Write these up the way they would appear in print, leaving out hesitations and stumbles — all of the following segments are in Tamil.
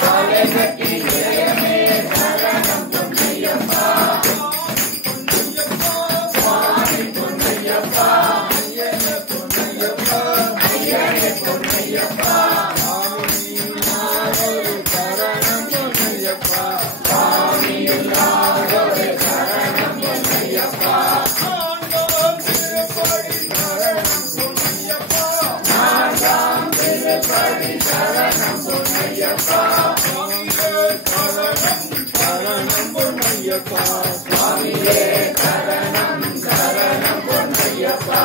Hare பொன்னையப்பா சுவாமியே சரணம் சரணம் பொன்னையப்பா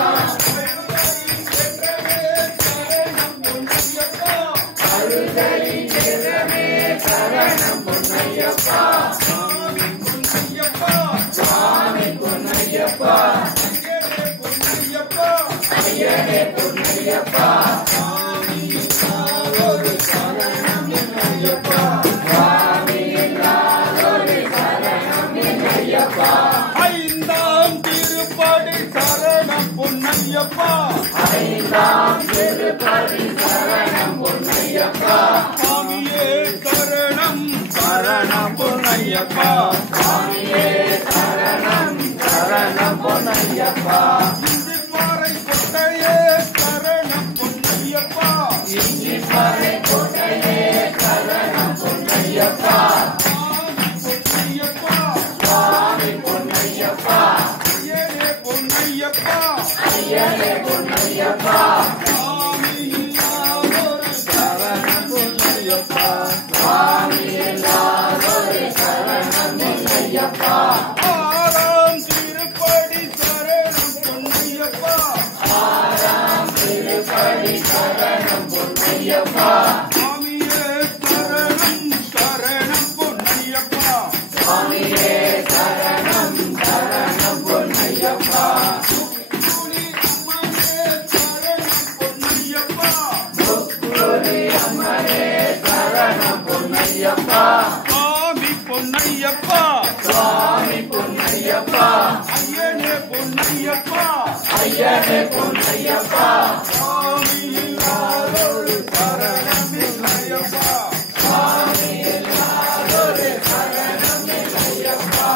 அருளை நிறமே சரணம் பொன்னையப்பா சுவாமி பொன்னையப்பா ஐயனே பொன்னையப்பா ஒரு சரணம் பொன்னையப்பா ஐந்தாம் திருப்படி சரணம் பொன்னையப்பா ஐந்தாம் திருப்படி சரணம் பொன்னையப்பா சுவாமியே சரணம் சரணம் பொன்னையப்பா சுவாமியே சரணம் சரணம் பொன்னையப்பா இஞ்சிப்பாறை கோட்டையே சரணம் பொன்னையப்பா இஞ்சிப்பாறை கோட்டையே சரணம் பொன்னையப்பா சுவாமி பொன்னையப்பா ஐயனே பொன்னையப்பா ஐயனே பொன்னையப்பா சுவாமி ஒரு சரணம் பொன்னையப்பா சுவாமி ஒரு சரணம் பொன்னையப்பா ஆறாம் திருப்படி சரணம் பொன்னையப்பா ஆறாம் திருப்படி சரணம் பொன்னையப்பா சுவாமியே சரணம் சரணம் பொன்னையப்பா சுவாமியே சரணம் சரணம் பொன்னையப்பா முக்குளி அம்மனே சரணம் பொன்னையப்பா சுவாமி பொன்னையப்பா சுவாமி பொன்னையப்பா ஐயனே பொன்னையப்பா ஐயனே பொன்னையப்பா சுவாமி இல்லாதொரு சரணம் இல்லையப்பா சுவாமி இல்லாதொரு சரணம் இல்லையப்பா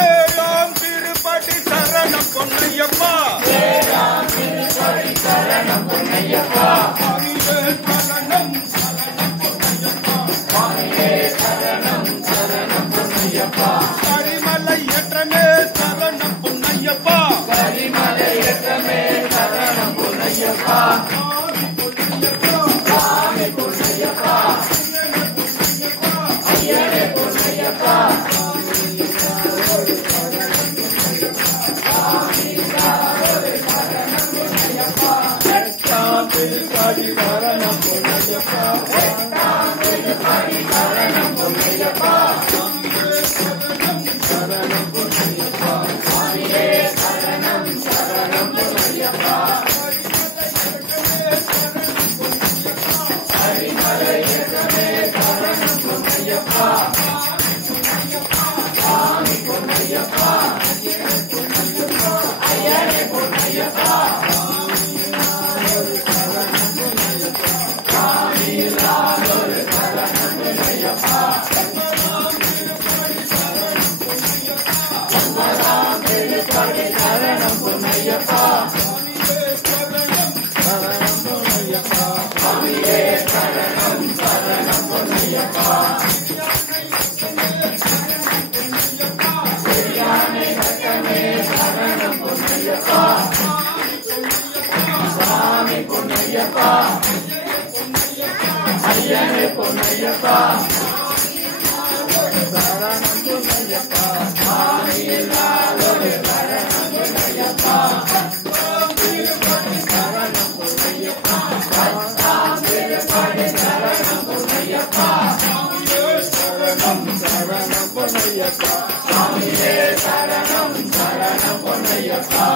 ஏழாம் திருப்படி சரணம் பொன்னையப்பா ஏழாம் திருப்படி சரணம் பொன்னையப்பா சுவாமியே சரணம் சரணம் பொன்னையப்பா சுவாமியே சரணம் சரணம் பொன்னையப்பா கரிமலை ஏற்றமே சரணம் பொன்னையப்பா கரிமலை ஏற்றமே சரணம் பொன்னையப்பா சுவாமி பொன்னையப்பா ஐயனே பொன்னையப்பா எட்டாம் திருப்படி சரணம் பொன்னையப்பா எட்டாம் திருப்படி சரணம் பொன்னையப்பா சரணம் பொன்னையப்பா சுவாமியே சரணம் சரணம் பொன்னையப்பா கரிமலை ஏற்றமே சரணம் பொன்னையப்பா சுவாமி பொன்னையப்பா ஐயனே பொன்னையப்பா ஒரு சரணம் பொன்னையப்பா ஒன்பதாம் திருப்படி சரணம் பொன்னையப்பா சரணம் பொன்னையப்பா சுவாமியே சரணம் சரணம் பொன்னையப்பா பெரியானை கட்டமே சரணம் பொன்னையப்பா சுவாமி பொன்னையப்பா ஐயனே பொன்னையப்பா சரணம் பொன்னையப்பா சுவாமி இல்லாதொரு சரணம் பொன்னையப்பா சரணம் பொன்னையப்பா பத்தாம் திருப்படி சரணம் பொன்னையப்பா சரணம் சரணம் பொன்னையப்பா சுவாமியே சரணம் சரணம் பொன்னையப்பா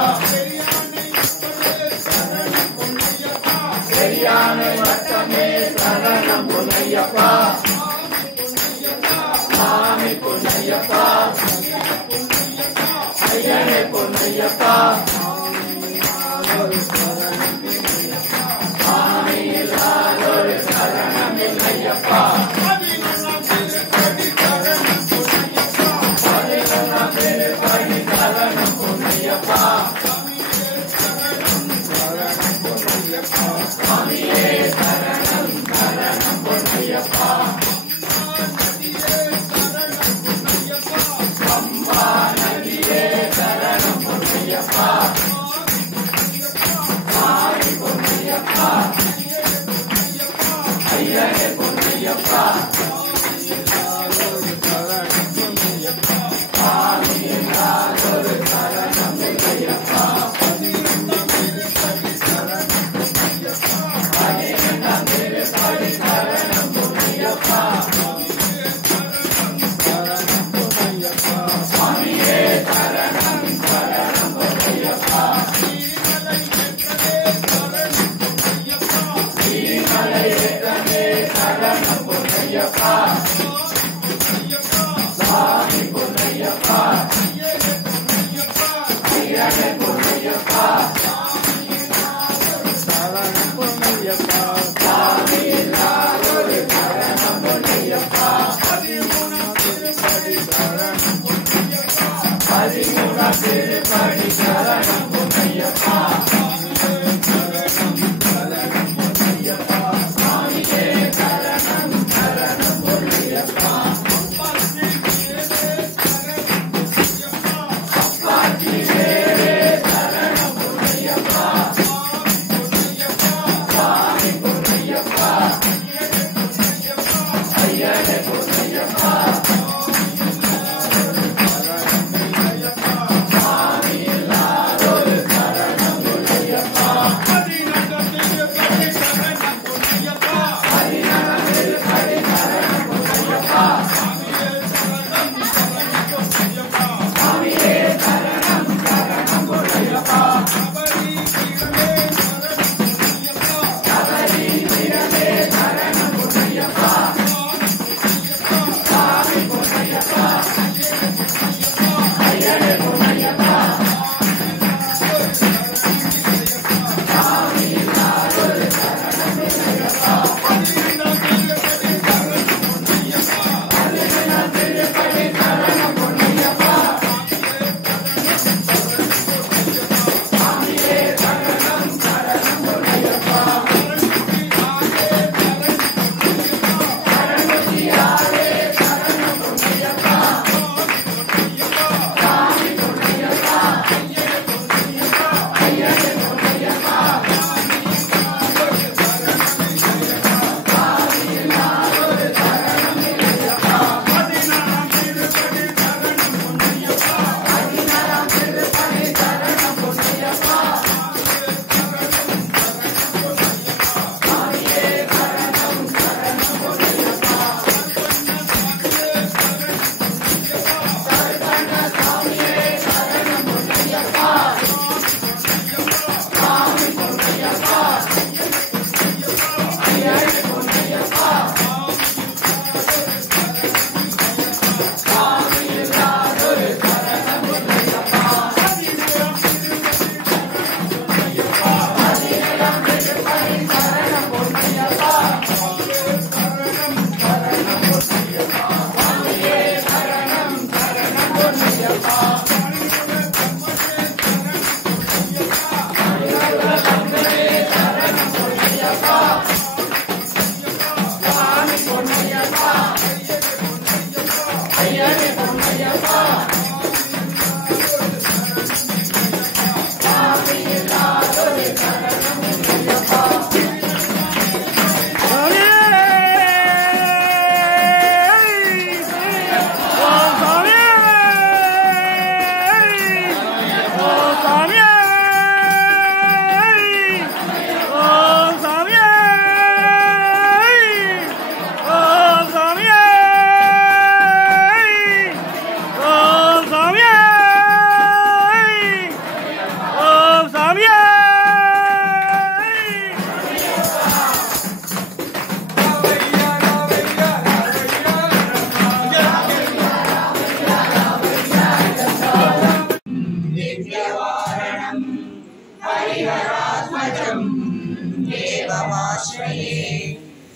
பெரியானை வட்டமே சரணம் பொன்னையப்பா சுவாமி பொன்னையப்பா ஐயனே பொன்னையப்பா சுவாமி இல்லாதொரு சரணம் இல்லையப்பா பதினொன்றாம் திருப்படி சரணம் பொன்னையப்பா சுவாமியே சரணம் சரணம் பொன்னையப்பா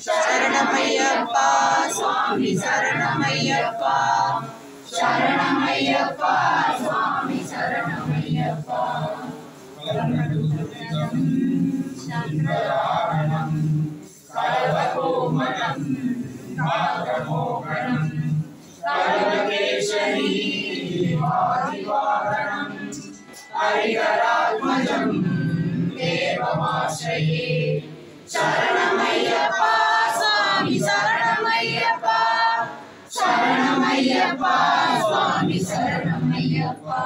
शरणमय्यप्पा स्वामी शरणमय्यप्पा शरणमय्यप्पा स्वामी शरणमय्यप्पा शरणं सर्वतोमुखं नागमोहनं सर्वकेशरी आदिवारणं हरिहरात्मजं देवमाश्रये शरणमय्यप्पा स्वामी शरणमय्यप्पा शरणमय्यप्पा स्वामी शरणमय्यप्पा